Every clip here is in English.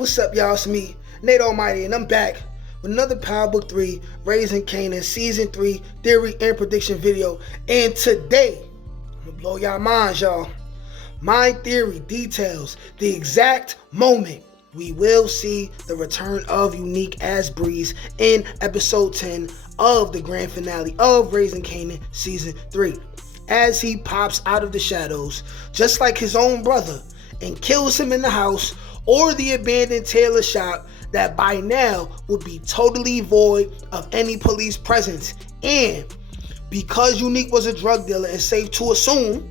what's up, y'all? It's me, Nate Almighty, and I'm back with another Power Book 3, Raising Kanan, Season 3, Theory and Prediction video. And today, I'm gonna blow y'all minds, y'all. My theory details the exact moment we will see the return of Unique as Breeze in episode 10 of the grand finale of Raising Kanan Season 3. As he pops out of the shadows, just like his own brother, and kills him in the house or the abandoned Tailor shop that by now would be totally void of any police presence. And because Unique was a drug dealer, it's safe to assume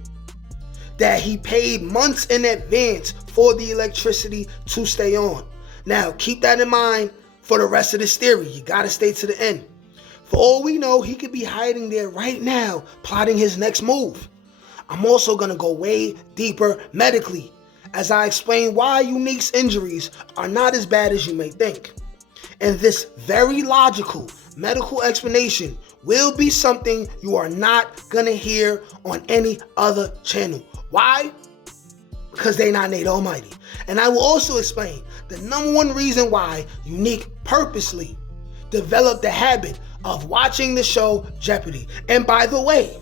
that he paid months in advance for the electricity to stay on. Now, keep that in mind for the rest of this theory. You gotta stay to the end. For all we know, he could be hiding there right now, plotting his next move. I'm also gonna go way deeper medically, as I explain why Unique's injuries are not as bad as you may think. And this very logical medical explanation will be something you are not gonna hear on any other channel. Why? Because they not Nate Almighty. And I will also explain the #1 reason why Unique purposely developed the habit of watching the show Jeopardy. And by the way,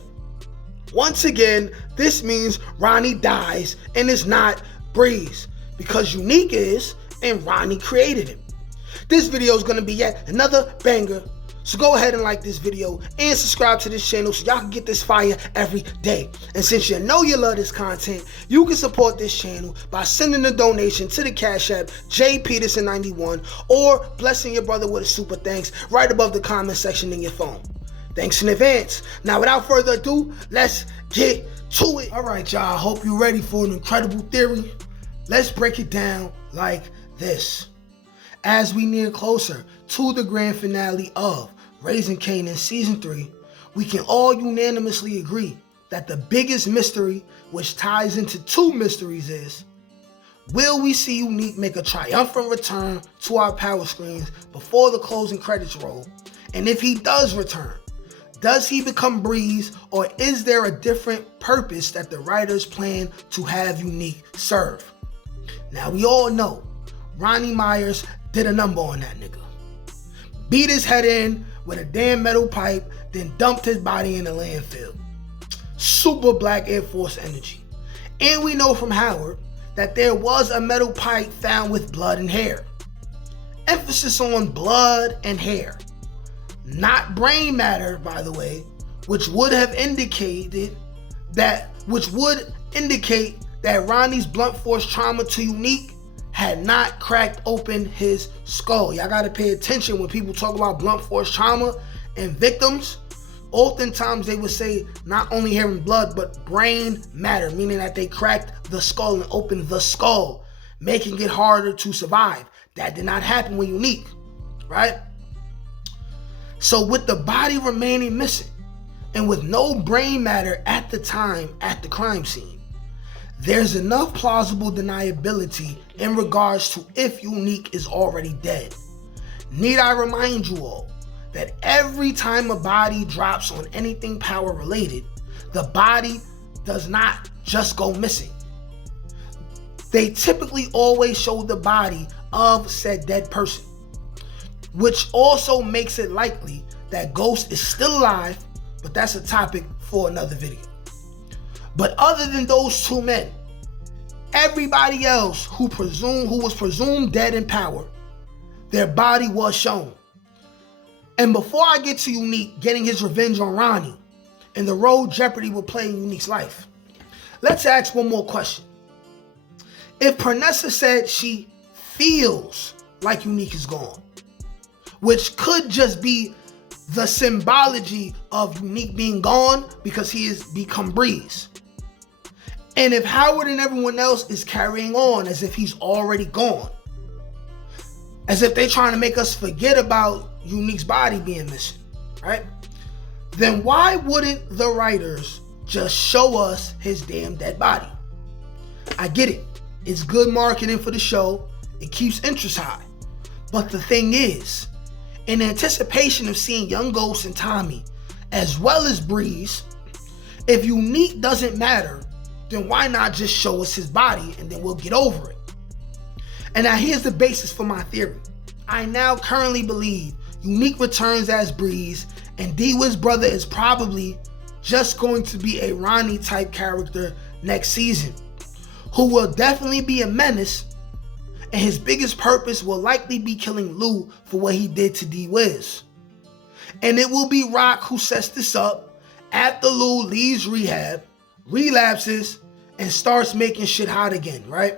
once again, this means Ronnie dies and is not Breeze, because Unique is, and Ronnie created him. This video is going to be yet another banger, so go ahead and like this video and subscribe to this channel so y'all can get this fire every day. And since you know you love this content, you can support this channel by sending a donation to the Cash App JPeterson91 or blessing your brother with a super thanks right above the comment section in your phone. Thanks in advance. Now, without further ado, let's get to it. All right, y'all. I hope you're ready for an incredible theory. Let's break it down like this. As we near closer to the grand finale of Raising Kanan Season 3, we can all unanimously agree that the biggest mystery, which ties into two mysteries, is: will we see Unique make a triumphant return to our power screens before the closing credits roll? And if he does return, does he become Breeze, or is there a different purpose that the writers plan to have Unique serve? Now, we all know Ronnie Myers did a number on that nigga. Beat his head in with a damn metal pipe, then dumped his body in the landfill. Super Black Air Force energy. And we know from Howard that there was a metal pipe found with blood and hair. Emphasis on blood and hair. Not brain matter, by the way, which would indicate that Ronnie's blunt force trauma to Unique had not cracked open his skull. Y'all gotta pay attention when people talk about blunt force trauma and victims. Oftentimes they would say not only hair and blood, but brain matter, meaning that they cracked the skull and opened the skull, making it harder to survive. That did not happen with Unique, right? So with the body remaining missing and with no brain matter at the time at the crime scene, there's enough plausible deniability in regards to if Unique is already dead. Need I remind you all that every time a body drops on anything power related, the body does not just go missing. They typically always show the body of said dead person, which also makes it likely that Ghost is still alive, but that's a topic for another video. But other than those two men, everybody else who was presumed dead in power, their body was shown. And before I get to Unique getting his revenge on Ronnie and the role Jeopardy will play in Unique's life, let's ask one more question. If Pernessa said she feels like Unique is gone, which could just be the symbology of Unique being gone because he has become Breeze, and if Howard and everyone else is carrying on as if he's already gone, as if they're trying to make us forget about Unique's body being missing, right? Then why wouldn't the writers just show us his damn dead body? I get it. It's good marketing for the show. It keeps interest high. But the thing is, in anticipation of seeing young Ghost and Tommy, as well as Breeze, if Unique doesn't matter, then why not just show us his body and then we'll get over it? And now here's the basis for my theory. I now currently believe Unique returns as Breeze, and D-Wiz's brother is probably just going to be a Ronnie type character next season, who will definitely be a menace, and his biggest purpose will likely be killing Lou for what he did to D-Wiz. And it will be Rock who sets this up after Lou leaves rehab, relapses, and starts making shit hot again, right?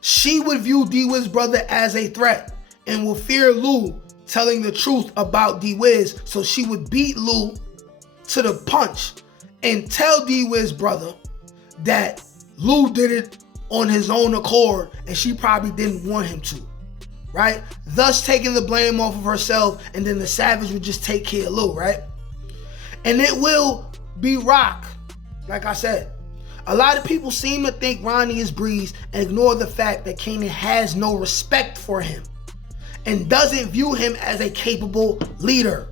She would view D-Wiz's brother as a threat and will fear Lou telling the truth about D-Wiz, so she would beat Lou to the punch and tell D-Wiz's brother that Lou did it on his own accord and she probably didn't want him to, right? Thus taking the blame off of herself, and then the Savage would just take care of Lou, right? And it will be Rock, like I said. A lot of people seem to think Ronnie is Breeze and ignore the fact that Kanan has no respect for him and doesn't view him as a capable leader.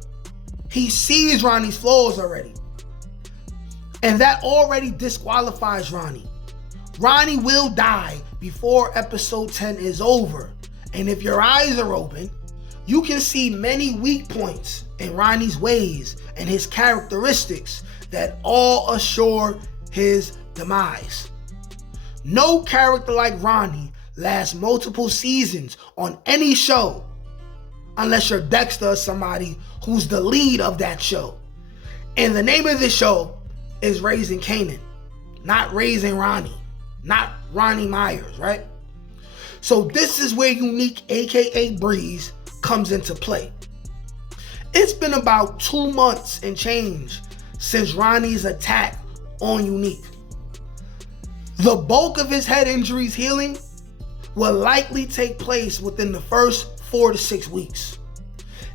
He sees Ronnie's flaws already, and that already disqualifies Ronnie. Ronnie will die before episode 10 is over, and if your eyes are open, you can see many weak points in Ronnie's ways and his characteristics that all assure his demise. No character like Ronnie lasts multiple seasons on any show, unless you're Dexter or somebody who's the lead of that show. And the name of this show is Raising Kanan, not Raising Ronnie, not Ronnie Myers, right? So this is where Unique, aka Breeze, comes into play. It's been about 2 months and change since Ronnie's attack on Unique. The bulk of his head injuries healing will likely take place within the first 4 to 6 weeks.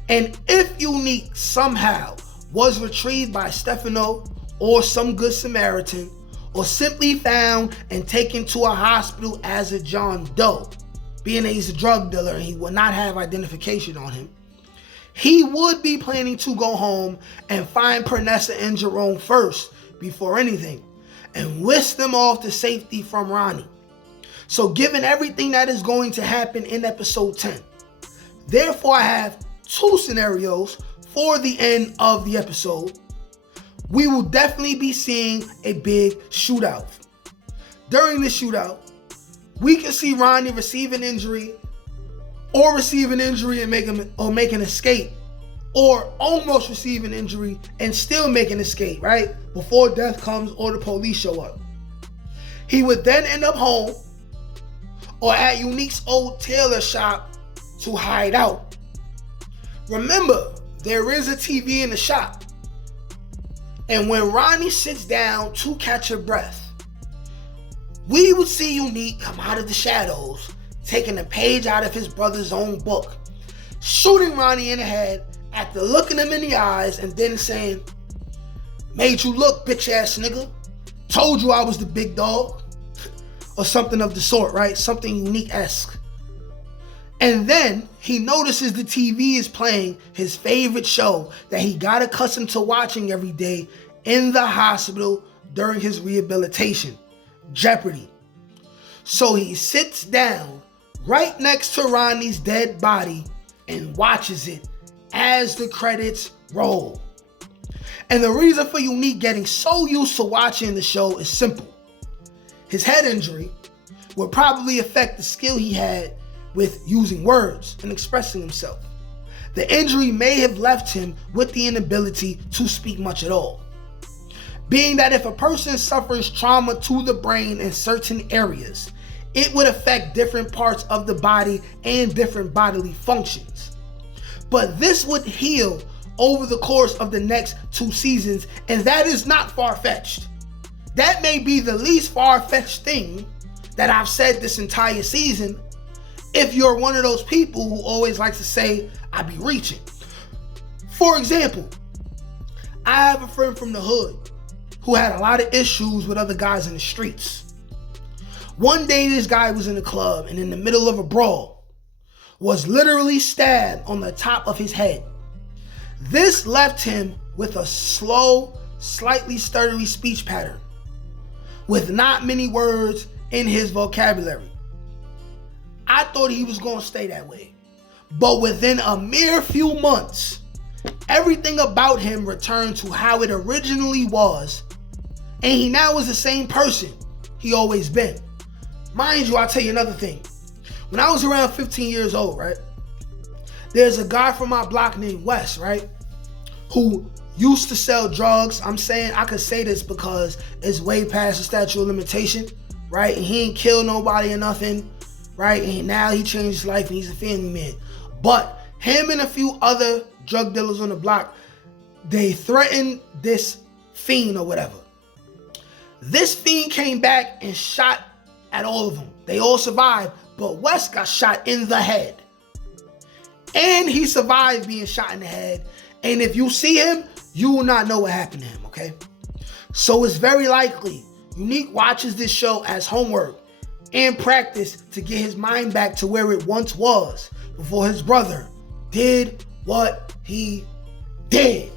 And if Unique somehow was retrieved by Stefano or some good Samaritan, or simply found and taken to a hospital as a John Doe, being that he's a drug dealer and he will not have identification on him, he would be planning to go home and find Pernessa and Jerome first before anything, and whisk them off to safety from Ronnie. So given everything that is going to happen in episode 10, therefore I have 2 scenarios for the end of the episode. We will definitely be seeing a big shootout. During the shootout, we can see Ronnie receive an injury, or receive an injury and make an escape, or almost receive an injury and still make an escape, right? Before death comes or the police show up. He would then end up home or at Unique's old tailor shop to hide out. Remember, there is a TV in the shop. And when Ronnie sits down to catch her breath, we would see Unique come out of the shadows, taking a page out of his brother's own book, shooting Ronnie in the head after looking him in the eyes and then saying, "Made you look, bitch ass nigga. Told you I was the big dog." Or something of the sort, right? Something Unique-esque. And then he notices the TV is playing his favorite show that he got accustomed to watching every day in the hospital during his rehabilitation, Jeopardy. So he sits down right next to Ronnie's dead body and watches it as the credits roll. And the reason for Unique getting so used to watching the show is simple. His head injury would probably affect the skill he had with using words and expressing himself. The injury may have left him with the inability to speak much at all. Being that if a person suffers trauma to the brain in certain areas, it would affect different parts of the body and different bodily functions. But this would heal over the course of the next 2 seasons, and that is not far-fetched. That may be the least far-fetched thing that I've said this entire season, if you're one of those people who always likes to say, I be reaching. For example, I have a friend from the hood who had a lot of issues with other guys in the streets. One day this guy was in a club and in the middle of a brawl was literally stabbed on the top of his head. This left him with a slow, slightly stuttery speech pattern, with not many words in his vocabulary. I thought he was going to stay that way. But within a mere few months, everything about him returned to how it originally was. And he now is the same person he always been. Mind you, I'll tell you another thing. When I was around 15 years old, right? There's a guy from my block named Wes, right? Who used to sell drugs. I'm saying I could say this because it's way past the statute of limitation, right? And he ain't killed nobody or nothing, right? And now he changed his life and he's a family man. But him and a few other drug dealers on the block, they threatened this fiend or whatever. This fiend came back and shot at all of them. They all survived, but Wes got shot in the head. And he survived being shot in the head. And if you see him, you will not know what happened to him, okay? So it's very likely Unique watches this show as homework and practice to get his mind back to where it once was before his brother did what he did.